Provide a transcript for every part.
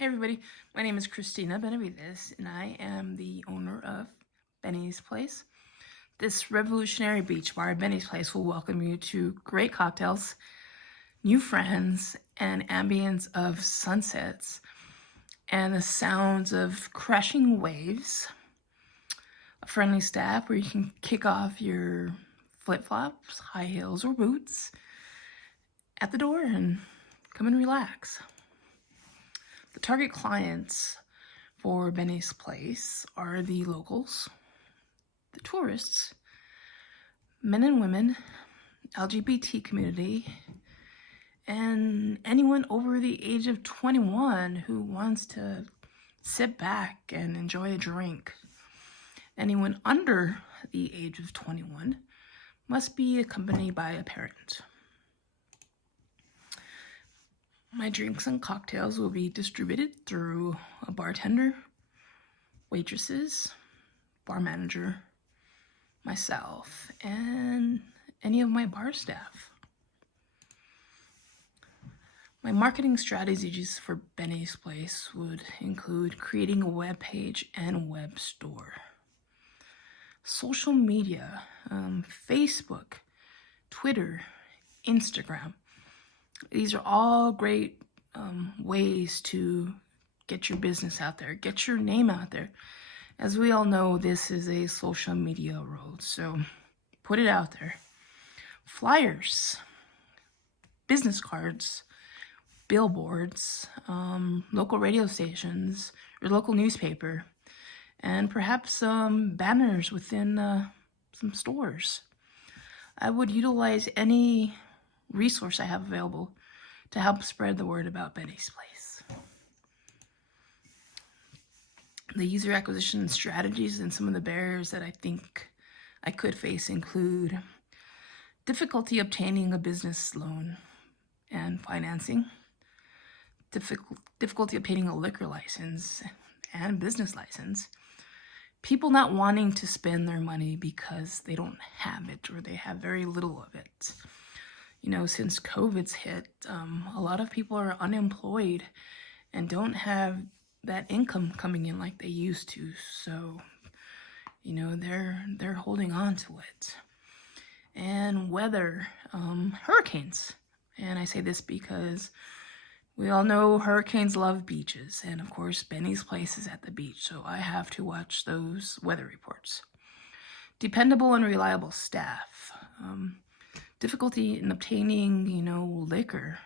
Hey everybody, my name is Christina Benavides and I am the owner of Benny's Place. This revolutionary beach bar, Benny's Place, will welcome you to great cocktails, new friends, and ambience of sunsets and the sounds of crashing waves. A friendly staff where you can kick off your flip-flops, high heels, or boots at the door and come and relax. The target clients for Benny's Place are the locals, the tourists, men and women, LGBT community, and anyone over the age of 21 who wants to sit back and enjoy a drink. Anyone under the age of 21 must be accompanied by a parent. My drinks and cocktails will be distributed through a bartender, waitresses, bar manager, myself, and any of my bar staff. My marketing strategies for Benny's Place would include creating a web page and web store, social media, Facebook, Twitter, Instagram. These are all great ways to get your business out there, get your name out there. As we all know, this is a social media world, so put it out there. Flyers, business cards, billboards, local radio stations, or local newspaper, and perhaps some banners within some stores. I would utilize any resource I have available to help spread the word about Benny's Place. The user acquisition strategies and some of the barriers that I think I could face include difficulty obtaining a business loan and financing, difficulty obtaining a liquor license and business license, people not wanting to spend their money because they don't have it or they have very little of it. You know, since COVID's hit, a lot of people are unemployed and don't have that income coming in like they used to. So, you know, they're holding on to it. And weather, hurricanes. And I say this because we all know hurricanes love beaches. And of course, Benny's Place is at the beach, so I have to watch those weather reports. Dependable and reliable staff. Difficulty in obtaining, liquor.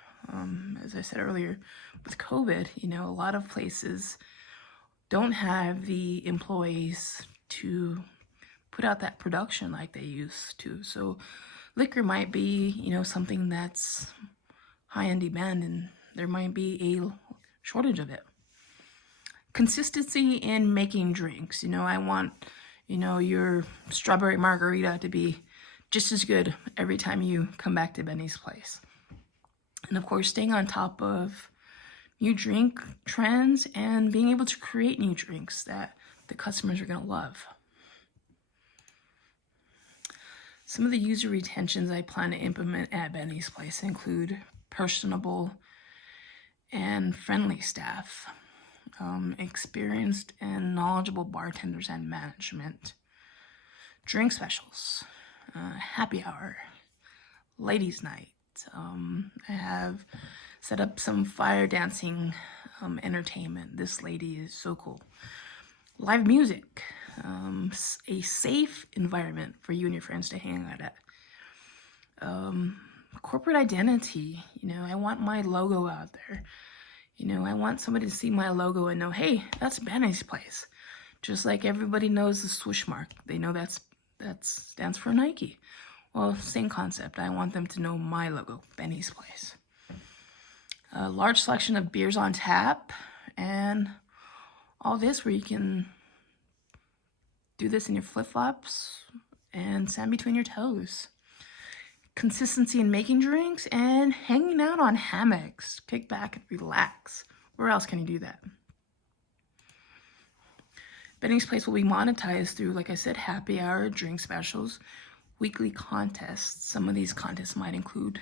As I said earlier, with COVID, a lot of places don't have the employees to put out that production like they used to. So liquor might be, something that's high in demand and there might be a shortage of it. Consistency in making drinks. I want, your strawberry margarita to be just as good every time you come back to Benny's Place. And of course, staying on top of new drink trends and being able to create new drinks that the customers are going to love. Some of the user retentions I plan to implement at Benny's Place include personable and friendly staff, experienced and knowledgeable bartenders and management, drink specials, happy hour, ladies' night. I have set up some fire dancing entertainment. This lady is so cool. Live music, a safe environment for you and your friends to hang out at. Corporate identity, I want my logo out there. I want somebody to see my logo and know, hey, that's Benny's Place. Just like everybody knows the swoosh mark. They know that stands for Nike. Well, same concept. I want them to know my logo, Benny's Place. A large selection of beers on tap and all this where you can do this in your flip-flops and sand between your toes. Consistency in making drinks and hanging out on hammocks. Kick back and relax. Where else can you do that? Benny's Place will be monetized through, like I said, happy hour, drink specials, weekly contests. Some of these contests might include,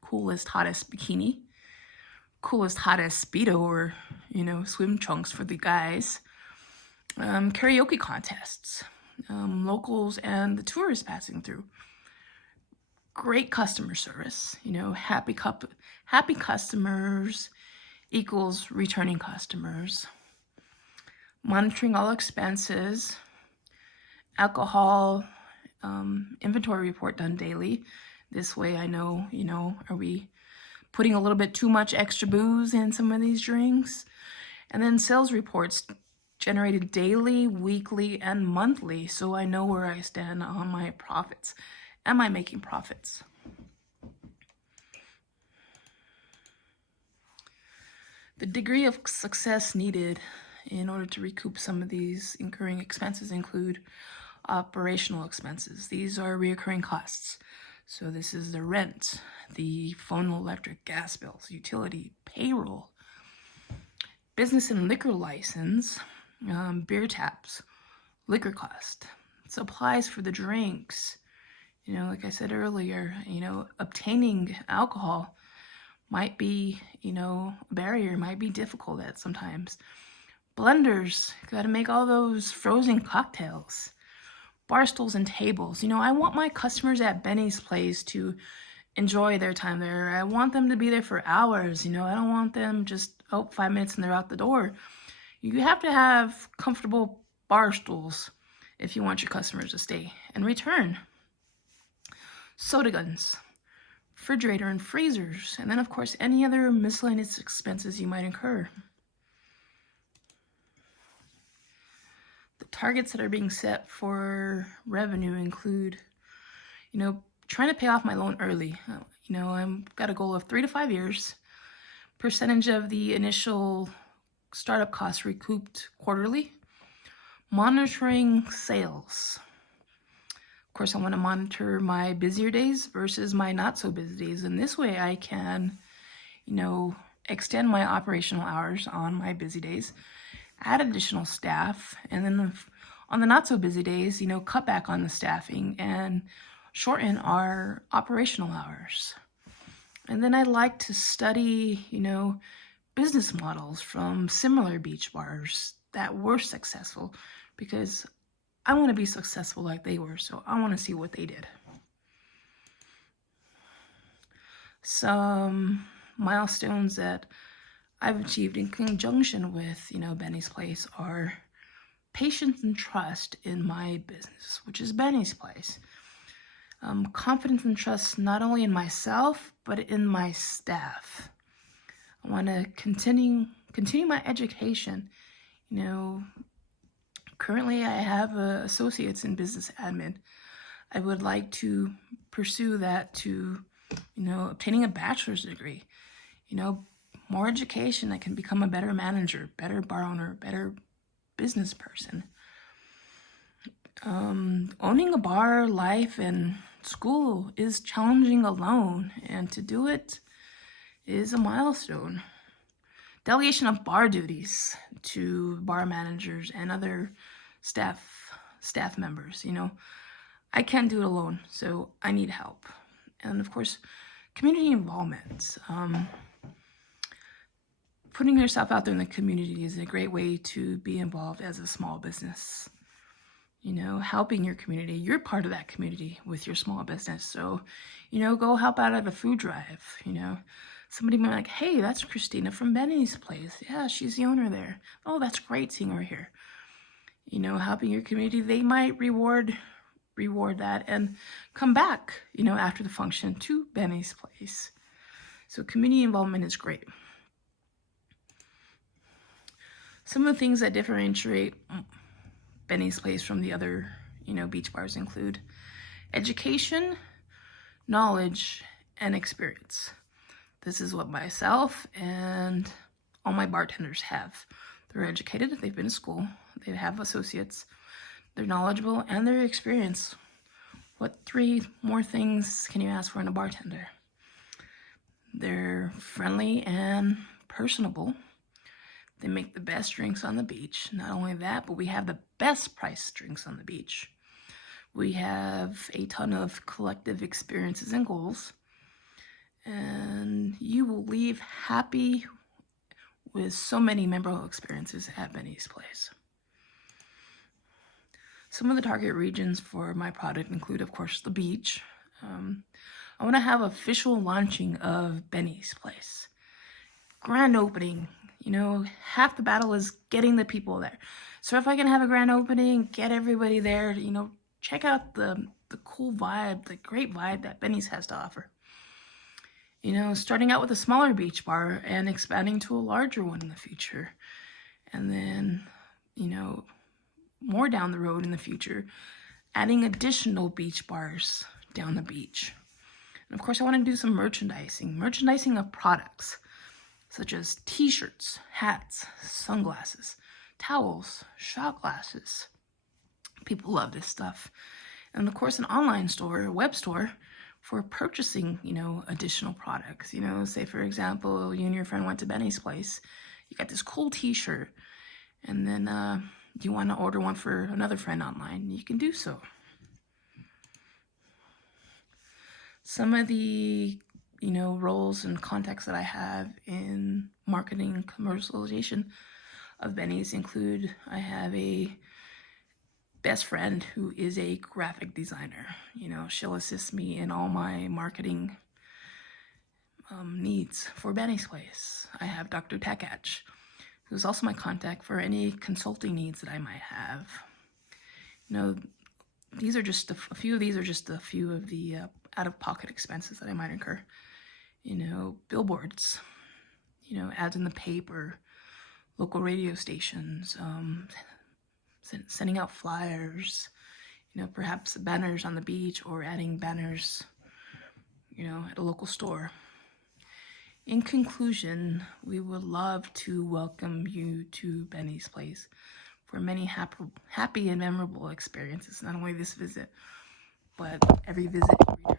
coolest, hottest bikini, coolest, hottest Speedo, or swim trunks for the guys, karaoke contests, locals and the tourists passing through. Great customer service, happy customers equals returning customers. Monitoring all expenses, alcohol inventory report done daily. This way I know, are we putting a little bit too much extra booze in some of these drinks? And then sales reports generated daily, weekly, and monthly, so I know where I stand on my profits. Am I making profits? The degree of success needed in order to recoup some of these incurring expenses include operational expenses. These are recurring costs. So this is the rent, the phone, electric, gas bills, utility, payroll, business and liquor license, beer taps, liquor cost, supplies for the drinks. Like I said earlier, obtaining alcohol might be, a barrier, might be difficult at sometimes. Blenders, got to make all those frozen cocktails. Bar stools and tables. I want my customers at Benny's Place to enjoy their time there. I want them to be there for hours. I don't want them just 5 minutes and they're out the door. You have to have comfortable bar stools if you want your customers to stay and return. Soda guns, refrigerator and freezers, and then of course any other miscellaneous expenses you might incur. The targets that are being set for revenue include, trying to pay off my loan early. I've got a goal of 3 to 5 years, percentage of the initial startup costs recouped quarterly, monitoring sales. Of course, I want to monitor my busier days versus my not so busy days, and this way I can, extend my operational hours on my busy days, add additional staff, and then on the not so busy days, cut back on the staffing and shorten our operational hours. And then I like to study, business models from similar beach bars that were successful, because I want to be successful like they were, so I want to see what they did. Some milestones that I've achieved in conjunction with, Benny's Place are patience and trust in my business, which is Benny's Place. Confidence and trust not only in myself, but in my staff. I want to continue my education. Currently I have associates in business admin. I would like to pursue that to, obtaining a bachelor's degree. More education, I can become a better manager, better bar owner, better business person. Owning a bar, life, and school is challenging alone, and to do it is a milestone. Delegation of bar duties to bar managers and other staff members. I can't do it alone, so I need help. And of course, community involvement. Putting yourself out there in the community is a great way to be involved as a small business. Helping your community. You're part of that community with your small business. So, go help out at a food drive. Somebody might be like, hey, that's Christina from Benny's Place. Yeah, she's the owner there. Oh, that's great seeing her here. Helping your community, they might reward that and come back, after the function to Benny's Place. So community involvement is great. Some of the things that differentiate Benny's Place from the other, beach bars include education, knowledge, and experience. This is what myself and all my bartenders have. They're educated, they've been to school, they have associates, they're knowledgeable, and they're experienced. What 3 more things can you ask for in a bartender? They're friendly and personable. They make the best drinks on the beach. Not only that, but we have the best priced drinks on the beach. We have a ton of collective experiences and goals. And you will leave happy with so many memorable experiences at Benny's Place. Some of the target regions for my product include, of course, the beach. I want to have official launching of Benny's Place. Grand opening. You know, half the battle is getting the people there. So if I can have a grand opening, get everybody there, you know, check out the cool vibe, the great vibe that Benny's has to offer. You know, starting out with a smaller beach bar and expanding to a larger one in the future. And then, you know, more down the road in the future, adding additional beach bars down the beach. And of course, I want to do some merchandising of products, such as t-shirts, hats, sunglasses, towels, shot glasses. People love this stuff. And of course, an online store, a web store, for purchasing, you know, additional products. You know, say for example, you and your friend went to Benny's Place, you got this cool t-shirt, and then you want to order one for another friend online, you can do so. Some of the, you know, roles and contacts that I have in marketing commercialization of Benny's include, I have a best friend who is a graphic designer. You know, she'll assist me in all my marketing needs for Benny's Place. I have Dr. Takach, who's also my contact for any consulting needs that I might have. You know, these are just a few of the out-of-pocket expenses that I might incur. You know, billboards, you know, ads in the paper, local radio stations, sending out flyers, you know, perhaps banners on the beach or adding banners, you know, at a local store. In conclusion, we would love to welcome you to Benny's Place for many happy and memorable experiences, not only this visit, but every visit you return.